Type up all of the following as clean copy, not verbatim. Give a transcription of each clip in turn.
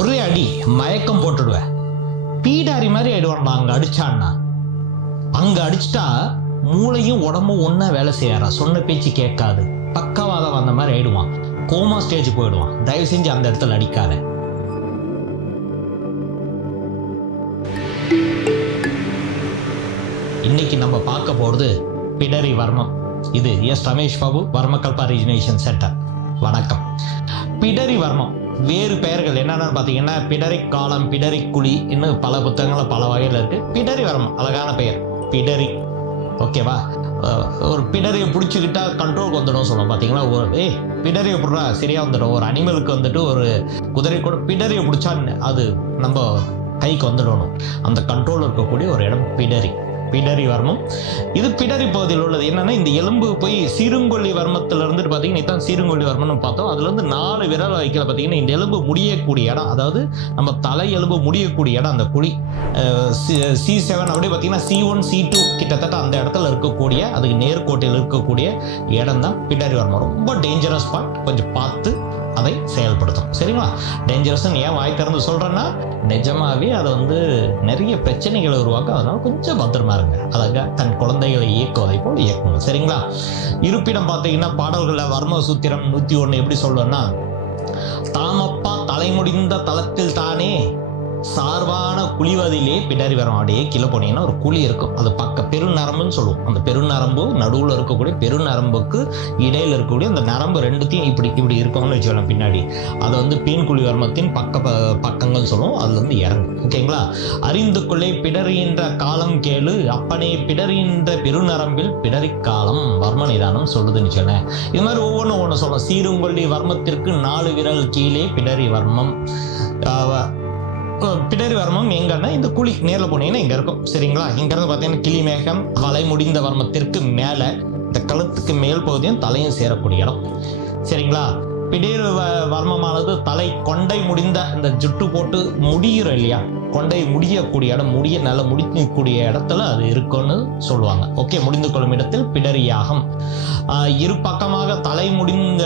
ஒரே அடி மயக்கம் போட்டுடுவேன். பீடாரி மாதிரி ஆயிடுவான்டா அங்கே அடிச்சான்னா. அங்கே அடிச்சிட்டா மூளையும் உடம்பும் ஒன்றா வேலை செய்யாரா, சொன்ன பேச்சு கேட்காது, பக்கவாதம் வந்த மாதிரி ஆயிடுவான், கோமா ஸ்டேஜ் போயிடுவான். தயவு செஞ்சு அந்த இடத்துல அடிக்காத. இன்னைக்கு நம்ம பார்க்க போகிறது பிடரி வர்மம். இது எஸ் ரமேஷ் பாபு, வர்மகல்பா ரீஜினேஷன் சென்டர். வணக்கம். பிடரி வர்மம் வேறு பெயர்கள் என்னென்னு பார்த்தீங்கன்னா பிடரி காலம், பிடரி குழி, இன்னும் பல புத்தகங்களில் பல வகையில் இருக்குது. பிடரி வர்மம் அழகான பெயர், பிடரி. ஓகேவா? ஒரு பிடரியை பிடிச்சிக்கிட்டா கண்ட்ரோலுக்கு வந்துடும் சொல்லுவோம் பார்த்தீங்களா. ஒரு பிடரியை பிடிறா சரியாக வந்துடும். ஒரு அனிமலுக்கு வந்துட்டு ஒரு குதிரை கூட பிடரியை பிடிச்சா அது நம்ம கைக்கு வந்துடணும். அந்த கண்ட்ரோல் இருக்கக்கூடிய ஒரு இடம் பிடரி, பிடரி வர்மம். இது பிடரி பகுதியில் உள்ளது. என்னன்னா இந்த எலும்பு போய் சீருங்கொல்லி வர்மத்தில் இருந்துட்டு பார்த்தீங்கன்னா இதான் சீருங்கொல்லி வர்மம்னு பார்த்தோம். அதுல இருந்து 4 விரல் வைக்கல பார்த்தீங்கன்னா இந்த எலும்பு முடியக்கூடிய இடம், அதாவது நம்ம தலை எலும்பு முடியக்கூடிய இடம் அந்த குழி. C7 அப்படியே பார்த்தீங்கன்னா C1 C2 கிட்டத்தட்ட அந்த இடத்துல இருக்கக்கூடிய, அதுக்கு நேர்கோட்டில் இருக்கக்கூடிய இடம் தான் பிடரி வர்மம். ரொம்ப டேஞ்சரஸ் பார்ட், கொஞ்சம் பார்த்து அதை செயல்படுத்தும். சரிங்களா? டேஞ்சரஸ்ன்னு ஏன் வாய் திறந்து சொல்கிறேன்னா நிஜமாவே அதை நிறைய பிரச்சனைகளை உருவாக்கும். அதனால கொஞ்சம் பத்திரமா இருங்க. அழகா தன் குழந்தைகளை இயக்குவதை போல் இயக்குங்க. சரிங்களா? இருப்பிடம் பார்த்தீங்கன்னா பாடல்களில் வர்ம சூத்திரம் 101 எப்படி சொல்லுவேன்னா, தாமப்பா தலைமுடிந்த தளத்தில் தானே சார்பான குழிவதிலே பிடரி வரும். அப்படியே கீழே போனீங்கன்னா ஒரு குழி இருக்கும். அது பெருநரம்புன்னு சொல்லுவோம். அந்த பெருநரம்பு நடுவில் இருக்கக்கூடிய பெருநரம்புக்கு இடையில் இருக்கக்கூடிய அந்த நரம்பு ரெண்டுத்தையும் இப்படி இருக்கணும்னு வச்சுக்கலாம் பின்னாடி. அதை பீன்குழி வர்மத்தின் பக்கங்கள் சொல்லுவோம். அதுல இறங்கும். ஓகேங்களா? அறிந்து கொள்ளே பிடரின்ற காலம் கேளு, அப்பனே பிடரின்ற பெருநரம்பில் பிடரி காலம் வர்ம நிதானம் சொல்லுதுன்னு சொன்னேன். இது மாதிரி ஒவ்வொன்று சொல்லணும். சீருங்கொல்லி வர்மத்திற்கு 4 விரல் கீழே பிடரி வர்மம். பிடரி வர்மம் எங்கன்னா இந்த குழி நேரில் போனீங்கன்னா இங்கே இருக்கும். சரிங்களா? இங்கேருந்து பார்த்தீங்கன்னா கிளிமேகம் வலை முடிந்த வர்மத்திற்கு மேலே இந்த கழுத்துக்கு மேல் பகுதியும் தலையும் சேரக்கூடிய இடம். சரிங்களா? பிடரி வர்மமானது தலை கொண்டை முடிந்த இந்த ஜுட்டு போட்டு முடிகிறோம் இல்லையா, கொண்டை முடியக்கூடிய இடம், முடிய நல்லா முடிக்கக்கூடிய இடத்துல அது இருக்குன்னு சொல்லுவாங்க. ஓகே, முடிந்து கொள்ளும் இடத்தில் பிடரியாகம். இரு பக்கமாக தலை முடிந்த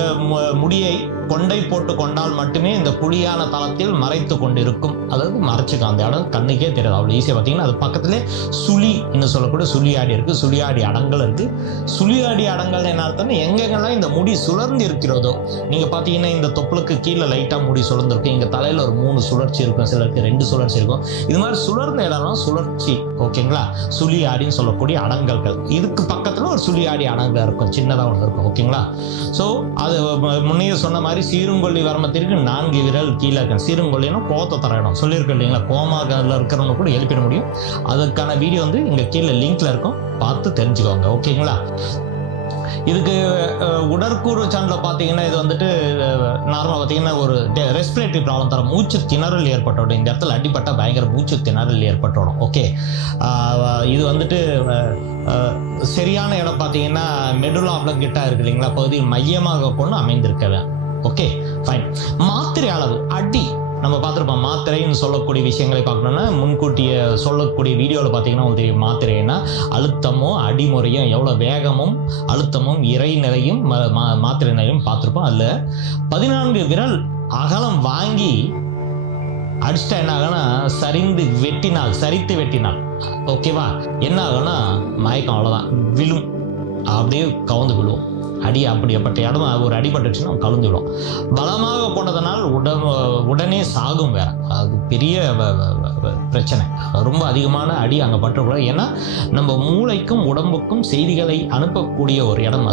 முடியை கொண்டை போட்டு கொண்டால் மட்டுமே இந்த குழியான தளத்தில் மறைத்து கொண்டிருக்கும். அதாவது மறைச்சிக்கும் அந்த இடம், கண்ணுக்கே தெரியாது. அவ்வளோ ஈஸியாக பார்த்தீங்கன்னா அது பக்கத்திலே சுழி இன்னும் சொல்லக்கூடிய சுழியாடி இருக்குது, சுழியாடி அடங்கல் இருக்குது. சுழியாடி அடங்கல் என்ன அர்த்தம்னா எங்கெங்கெல்லாம் இந்த முடி சுழர்ந்து இருக்கிறதோ, நீங்கள் பார்த்தீங்கன்னா இந்த தொப்புளுக்கு கீழே லைட்டாக முடி சுழர்ந்துருக்கும், இங்கே தலையில் ஒரு 3 சுழற்சி இருக்கும், சிலருக்கு 2 சுழற்சி இருக்கும். இது மாதிரி சுழர்ந்த இடம்லாம் சுழற்சி. ஓகேங்களா? சுழியாடின்னு சொல்லக்கூடிய அடங்கல்கள். இதுக்கு பக்கத்தில் ஒரு சுழியாடி அடங்கல் இருக்கும், சின்னதாக ஒன்று இருக்கும். ஓகேங்களா? ஸோ அது முன்னே சொன்ன மாதிரி சீருங்கொல்லி வர்மத்திற்கு 4 விரல் கீழே இருக்கு. சீருங்கொல்லினா கோத்தை தர இடம் சொல்லியிருக்கோம் இல்லைங்களா. கோமாவில் இருக்கிறவங்க கூட எழுப்பிட முடியும். அதுக்கான வீடியோ இங்கே கீழே லிங்க்ல இருக்கும், பார்த்து தெரிஞ்சுக்கோங்க. ஓகேங்களா? இதுக்கு உடற்கூறு சேனலில் பார்த்தீங்கன்னா இது நார்மலாக பார்த்தீங்கன்னா ஒரு ரெஸ்பிரேட்டரி ப்ராப்ளம் தர, மூச்சு திணறல் ஏற்பட்டோடும். இந்த இடத்துல அடிப்பட்டால் பயங்கர மூச்சு திணறல் ஏற்பட்டோடும். ஓகே, இது சரியான இடம் பார்த்தீங்கன்னா மெடுலா ஆப்லங்கேட்டா இருக்கு இல்லைங்களா, பகுதி மையமாக கொண்டு அமைந்திருக்கவேன். Okay, fine. மாத்திரை அளவு அடி நம்ம பார்த்துருப்போம். மாத்திரைன்னு சொல்லக்கூடிய விஷயங்களை பார்க்கணுன்னா முன்கூட்டிய சொல்லக்கூடிய வீடியோவில் பார்த்தீங்கன்னா உங்களுக்கு மாத்திரைன்னா அழுத்தமும் அடிமுறையும் எவ்வளோ வேகமும் அழுத்தமும் இறைநிலையும் மாத்திரை நிலையும் பார்த்துருப்போம். அதில் 14 விரல் அகலம் வாங்கி அடிச்சிட்டா என்ன ஆகுனா சரித்து வெட்டினால் ஓகேவா, என்ன ஆகுனா மயக்கம், அவ்வளோதான், விழும், அப்படியே கவுந்து விழுவோம். அடி அப்படிப்பட்ட இடம் ஒரு அடிபட்டுச்சுன்னா கலந்து விடும். பலமாக கொண்டதனால் உடனே சாகும். வேற அது பெரிய பிரச்சனை. ரொம்ப அதிகமான அடி அங்கே பற்றக்கூடாது. ஏன்னா நம்ம மூளைக்கும் உடம்புக்கும் செய்திகளை அனுப்பக்கூடிய ஒரு இடம்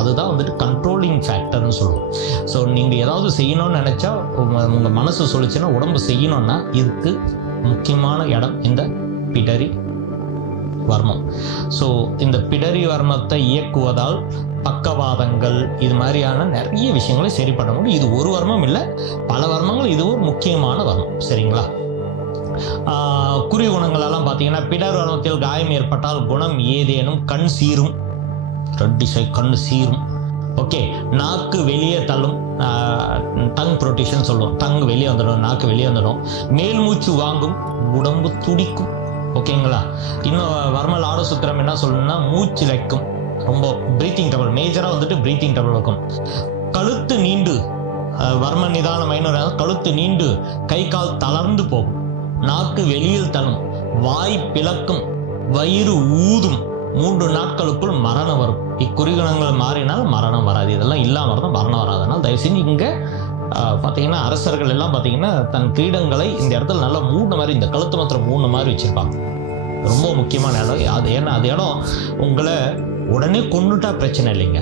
அதுதான் கண்ட்ரோலிங் ஃபேக்டர்னு சொல்லுவோம். ஸோ நீங்கள் ஏதாவது செய்யணும்னு நினச்சா உங்கள் மனசு சொல்லிச்சுன்னா உடம்பு செய்யணும்னா இதுக்கு முக்கியமான இடம் இந்த பிடரி வர்மம். ஸோ இந்த பிடரி வர்மத்தை இயக்குவதால் பக்கவாதங்கள் இது மாதிரியான நிறைய விஷயங்களை சரிப்பட முடியும். இது ஒரு வர்மம் இல்லை, பல வர்மங்கள். இது ஒரு முக்கியமான வர்மம். சரிங்களா? குறி குணங்கள் எல்லாம் பார்த்தீங்கன்னா பிடரி வர்மத்தில் காயம் ஏற்பட்டால் குணம் ஏதேனும் கண் சீரும், கண் சீரும். ஓகே, நாக்கு வெளியே தள்ளும், டங் ப்ரொட்டேஷன் சொல்லுவோம். டங் வெளியே வந்துடும், நாக்கு வெளியே வந்துடும். மேல் மூச்சு வாங்கும், உடம்பு துடிக்கும். ஓகேங்களா? இன்னும் வர்ம லாட சூத்திரம் என்ன சொல்லணும்னா மூச்சு வைக்கும், ரொம்ப பிரீத்திங் ட்ரபிள், மேஜராக வந்துட்டு பிரீத்திங் ட்ரபிள் இருக்கும். கழுத்து நீண்டு, வர்ம நிதான மைனர், கழுத்து நீண்டு கை கால் தளர்ந்து போகும், நாக்கு வெளியில் தள்ளும், வாய் பிளக்கும், வயிறு ஊதும், 3 நாட்களுக்குள் மரணம் வரும். இக்குறிகுணங்கள் மாறினால் மரணம் வராது. இதெல்லாம் இல்லாமல் இருந்தால் மரணம் வராதுனால் தயவுசெய்து இங்கே பார்த்தீங்கன்னா அரசர்கள் எல்லாம் பார்த்தீங்கன்னா தன் கிரீடங்களை இந்த இடத்துல நல்லா மூணு மாதிரி, இந்த கழுத்து மாத்திரம் 3 மாதிரி வச்சுருப்பாங்க. ரொம்ப முக்கியமான இடம் அது. ஏன்னா அது இடம் உங்களை உடனே கொண்டுட்டா பிரச்சனை இல்லைங்க,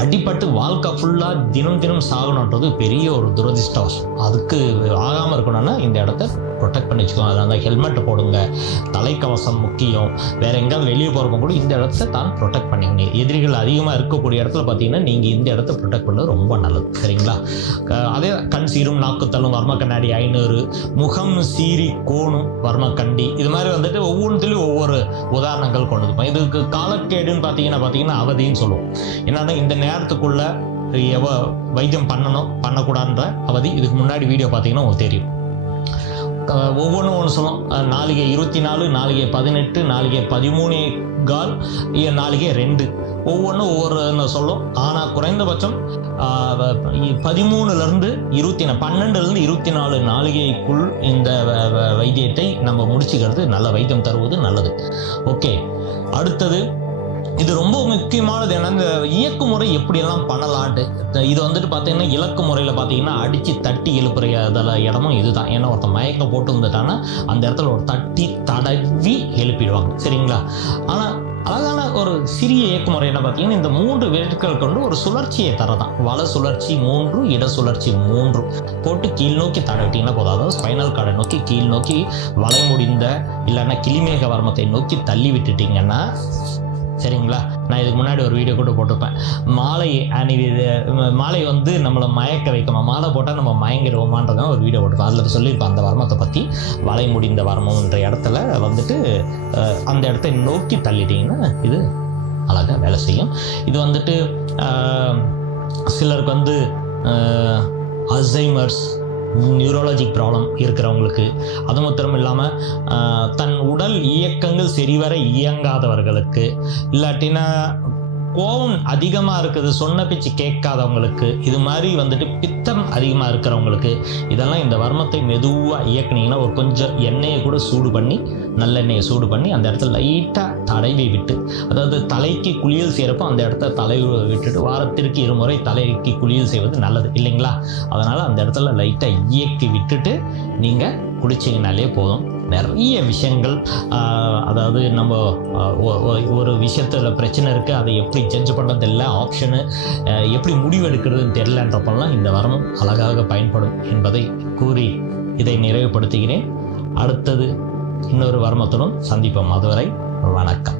அடிபட்டு வாழ்க்கை ஃபுல்லாக தினம் தினம் சாகணுன்றது பெரிய ஒரு துரதிர்ஷ்டவசம். அதுக்கு ஆகாமல் இருக்கணும்னா இந்த இடத்த ப்ரொடெக்ட் பண்ணி வச்சுக்கோங்க. அதனால தான் ஹெல்மெட் போடுங்க, தலைக்கவசம் முக்கியம். வேறு எங்கேயாவது வெளியே போகிறப்ப கூட இந்த இடத்த தான் ப்ரொடெக்ட் பண்ணிக்கணும். எதிரிகள் அதிகமாக இருக்கக்கூடிய இடத்துல பார்த்தீங்கன்னா நீங்கள் இந்த இடத்த ப்ரொடெக்ட் பண்ணுறது ரொம்ப நல்லது, சரிங்களா? அதே கண் சீரும் நாக்கு தள்ளும் வர்ம கண்ணாடி 500, முகம் சீரி கோணும் வர்ம கண்டி, இது மாதிரி வந்துட்டு ஒவ்வொன்றுலையும் ஒவ்வொரு உதாரணங்கள் கொண்டு இருப்போம். இதுக்கு காலக்கேடுன்னு பார்த்தீங்கன்னா அவதின்னு சொல்லுவோம். என்னன்னா இந்த நேரத்துக்குள்ள வைத்தியம் பண்ணணும் பண்ணக்கூடாதுன்ற அவதி. இதுக்கு முன்னாடி வீடியோ பார்த்தீங்கன்னா உங்களுக்கு தெரியும். ஒவ்வொன்றும் ஒன்று சொல்லும். நாளிகை 24, நாளிகை 18, நாளிகை 13, நாளிகை 2, ஒவ்வொன்றும் ஒவ்வொரு சொல்லும். ஆனால் குறைந்தபட்சம் 13லேருந்து 12லேருந்து 24 நாளிகைக்குள் இந்த வைத்தியத்தை நம்ம முடிச்சுக்கிறது நல்ல வைத்தியம் தருவது நல்லது. ஓகே, அடுத்தது இது ரொம்ப முக்கியமானது. ஏன்னா இந்த இயக்கு முறை எப்படியெல்லாம் பண்ணலான்ட்டு இது வந்துட்டு பார்த்தீங்கன்னா இலக்கு முறையில் பார்த்தீங்கன்னா அடித்து தட்டி எழுப்புற இடமும் இதுதான். ஏன்னா ஒருத்தன் மயக்கம் போட்டு வந்துட்டான்னா அந்த இடத்துல ஒரு தட்டி தடவி எழுப்பிடுவாங்க, சரிங்களா? ஆனால் அழகான ஒரு சிறிய இயக்கு முறை என்ன பார்த்தீங்கன்னா இந்த 3 வேட்கள் கொண்டு ஒரு சுழற்சியை தரதான். வல சுழற்சி 3, இட சுழற்சி 3 போட்டு கீழ் நோக்கி தடவிட்டிங்கன்னா போதும். அதாவது ஸ்பைனல் கார்டை நோக்கி கீழ் நோக்கி வலை முடிந்த இல்லைன்னா கிளிமேக வர்மத்தை நோக்கி தள்ளி விட்டுட்டிங்கன்னா, சரிங்களா? நான் இதுக்கு முன்னாடி ஒரு வீடியோ கூட போட்டிருப்பேன். மாலை வந்து நம்மளை மயக்க வைக்கமா, மாலை போட்டால் நம்ம மயங்கிடுவோமான்றதான் ஒரு வீடியோ போட்டிருப்பேன். அதில் சொல்லியிருப்பேன் அந்த வர்மத்தை பற்றி. வலை முடிந்த வர்மம்ன்ற இடத்துல வந்துட்டு அந்த இடத்த நோக்கி தள்ளிட்டிங்கன்னா இது அழகாக வேலை செய்யும். இது வந்துட்டு சிலருக்கு வந்து அல்சைமர்ஸ், நியூரோலஜிக் ப்ராப்ளம் இருக்கிறவங்களுக்கு, அது மாத்திரம் இல்லாமல் தன் உடல் இயக்கங்கள் சரிவர இயங்காதவர்களுக்கு, இல்லாட்டினா கோவம் அதிகமாக இருக்குது, சொன்ன பேச்சு கேட்காதவங்களுக்கு, இது மாதிரி வந்துட்டு பித்தம் அதிகமாக இருக்கிறவங்களுக்கு, இதெல்லாம் இந்த வர்மத்தை மெதுவாக இயக்குனீங்கன்னா ஒரு கொஞ்சம் எண்ணெயை கூட சூடு பண்ணி, நல்லெண்ணெயை சூடு பண்ணி அந்த இடத்துல லைட்டாக தடவி விட்டு, அதாவது தலைக்கு குளியல் செய்கிறப்போ அந்த இடத்த தடவி விட்டுட்டு வாரத்திற்கு 2 முறை தலைக்கு குளியல் செய்வது நல்லது இல்லைங்களா? அதனால் அந்த இடத்துல லைட்டாக இயக்கி விட்டுட்டு நீங்கள் குளிச்சிங்கனாலே போதும். நிறைய விஷயங்கள், அதாவது நம்ம ஒரு விஷயத்தில் பிரச்சனை இருக்குது, அதை எப்படி ஜட்ஜ் பண்ணுறது இல்லை, ஆப்ஷனு எப்படி முடிவெடுக்கிறதுன்னு தெரியலன்றப்பெல்லாம் இந்த வர்மம் அழகாக பயன்படும் என்பதை கூறி இதை நிறைவுபடுத்துகிறேன். அடுத்தது இன்னொரு வர்மத்துடன் சந்திப்போம். அதுவரை வணக்கம்.